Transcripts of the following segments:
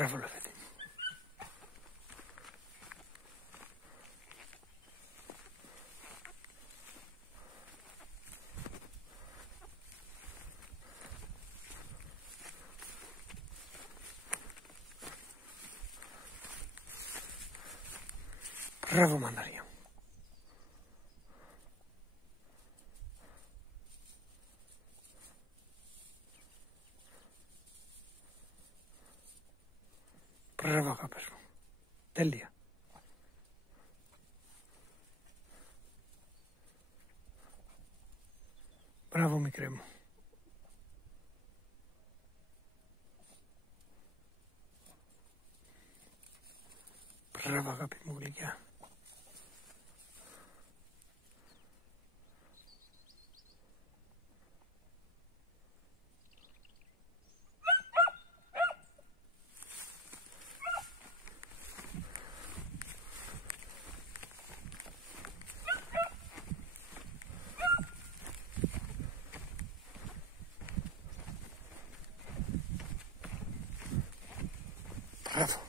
Μπράβο, Λαφέτη. Μπράβο, μανάρια. Μπράβο, αγάπες μου. Τέλεια. Μπράβο, μικρέ μου. Μπράβο, αγάπη μου γλυκιά. Μπράβο.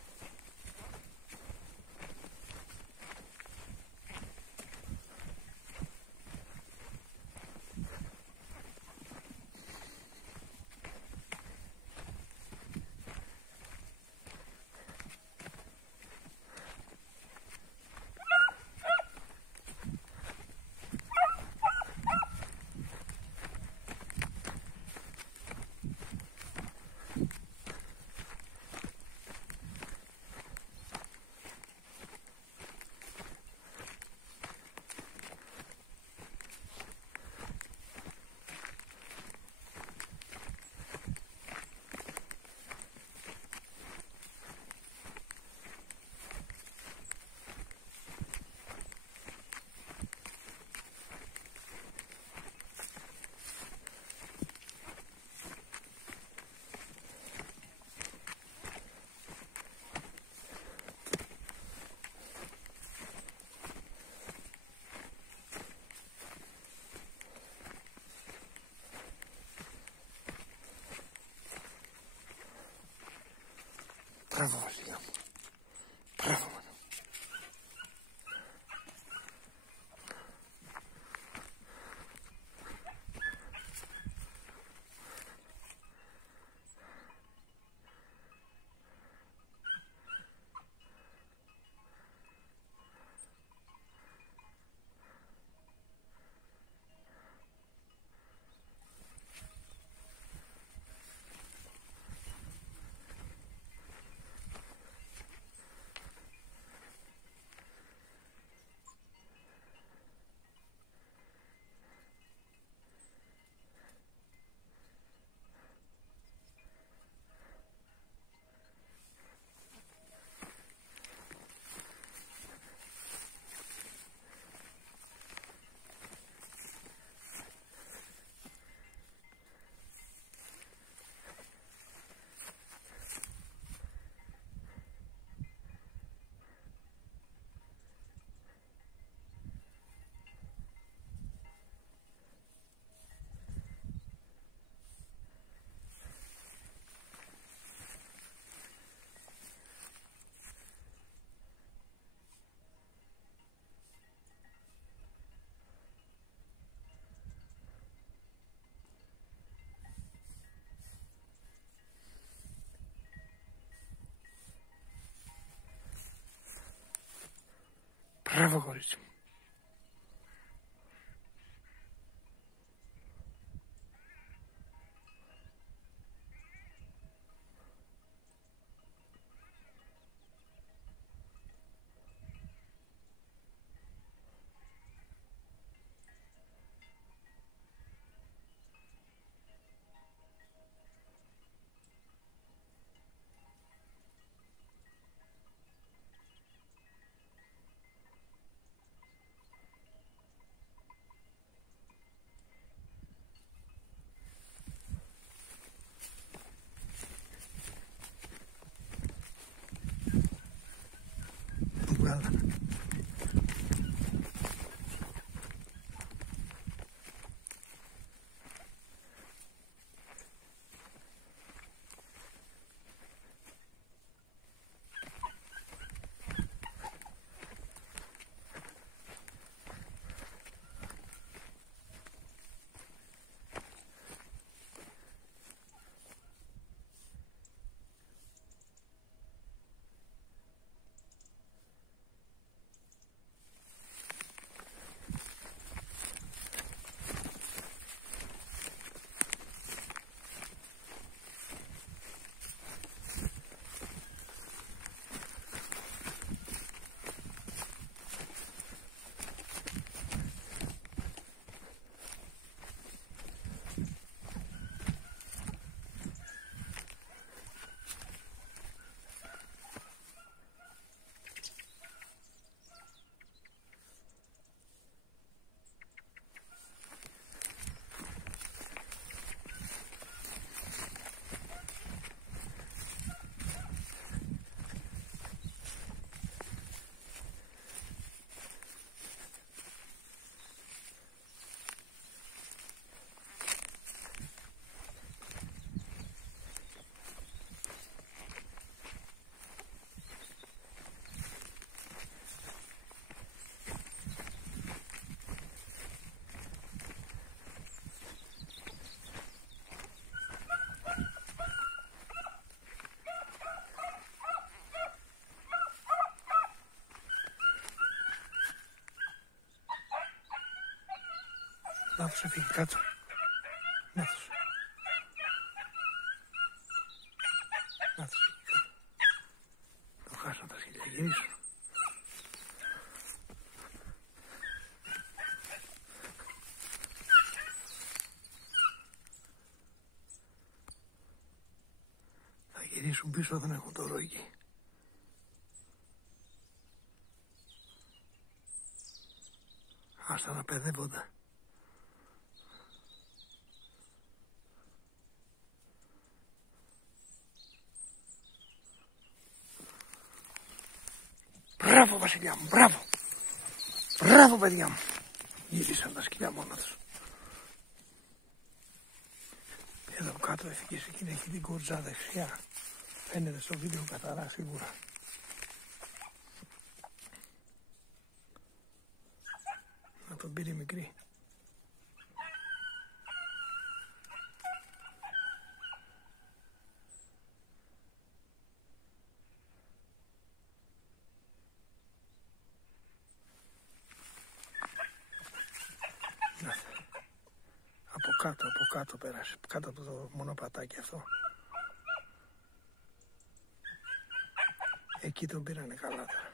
Μπράβο, Βασίλα μου. Μπράβο, μάνα. Μπράβο, κορίτσι μου. Νάθος έφυγε, κάτω. Νάθος. Νάθος έφυγε κάτω. Το χάσω τα σκυλιά, γυρίσω. Θα γυρίσουν πίσω, δεν έχουν το ρόγι. Άστα να παιδεύονται. Μπράβο Βασιλιά μου, μπράβο. Μπράβο παιδιά μου. Γύρισαν τα σκυλιά μόνα τους. Εδώ κάτω έφυγες εκείνη, έχει την κορτζά δεξιά. Φαίνεται στο βίντεο καθαρά σίγουρα. Να τον πήρε μικρή. Από κάτω πέρασε, κάτω από το μονοπατάκι αυτό. Εκεί τον πήρανε καλά τώρα.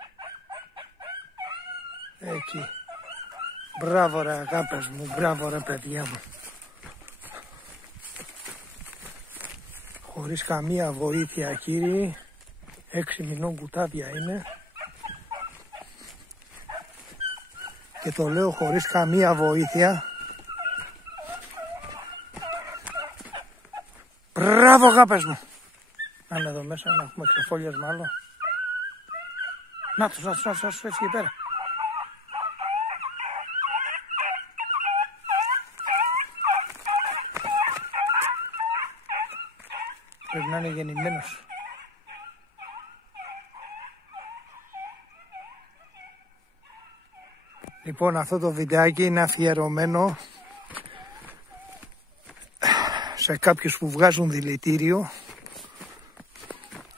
Εκεί. Μπράβο ρε αγάπες μου, μπράβο ρε παιδιά μου. Χωρίς καμία βοήθεια κύριοι, 6 μηνών κουτάβια είναι. Και το λέω χωρίς καμία βοήθεια. Μπράβο αγάπες μου. Να είναι εδώ μέσα, να έχουμε ξεφόλιασμα άλλο. Να τους, έτσι και πέρα. Πρέπει να είναι γεννημένος. Λοιπόν, αυτό το βιντεάκι είναι αφιερωμένο σε κάποιους που βγάζουν δηλητήριο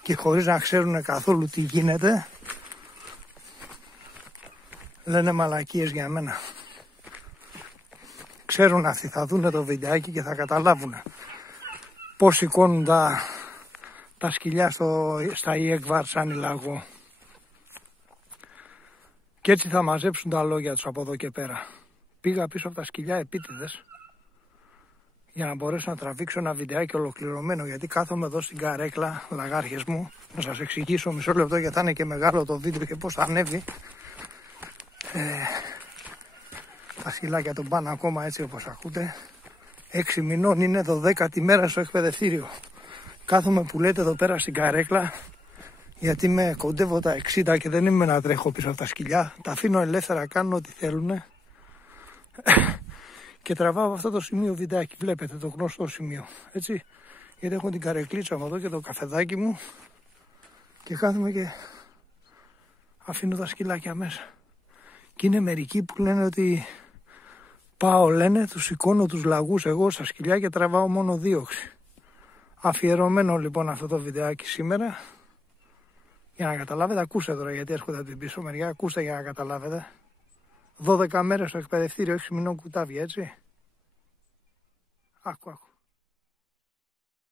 και χωρίς να ξέρουν καθόλου τι γίνεται λένε μαλακίες για μένα. Ξέρουν αυτοί, θα δουν το βιντεάκι και θα καταλάβουν πώς σηκώνουν τα σκυλιά στα Ιεκβάρ σαν λαγό. Και έτσι θα μαζέψουν τα λόγια τους από εδώ και πέρα. Πήγα πίσω από τα σκυλιά επίτηδες για να μπορέσω να τραβήξω ένα βιντεάκι ολοκληρωμένο, γιατί κάθομαι εδώ στην καρέκλα, λαγάρχες μου, να σας εξηγήσω μισό λεπτό γιατί θα είναι και μεγάλο το βίντεο και πώς θα ανέβει. Τα σκυλάκια τον πάνε ακόμα έτσι όπως ακούτε. 6 μηνών είναι, 12η μέρα στο εκπαιδευτήριο. Κάθομαι που λέτε εδώ πέρα στην καρέκλα, γιατί με κοντεύω τα 60 και δεν είμαι να τρέχω πίσω από τα σκυλιά. Τα αφήνω ελεύθερα, κάνουν ό,τι θέλουν. Και τραβάω από αυτό το σημείο βιντεάκι. Βλέπετε το γνωστό σημείο. Έτσι. Γιατί έχω την καρεκλίτσα μου εδώ και το καφεδάκι μου. Και κάθομαι και αφήνω τα σκυλάκια μέσα. Και είναι μερικοί που λένε ότι πάω, λένε, τους σηκώνω τους λαγούς εγώ στα σκυλιά και τραβάω μόνο δίωξη. Αφιερωμένο λοιπόν αυτό το βιντεάκι σήμερα. Για να καταλάβετε, ακούστε τώρα γιατί έρχονται από την πίσω μεριά. Ακούστε για να καταλάβετε. 12 μέρες στο εκπαιδευτήριο, 6 μηνών κουτάβια, έτσι. Άκου.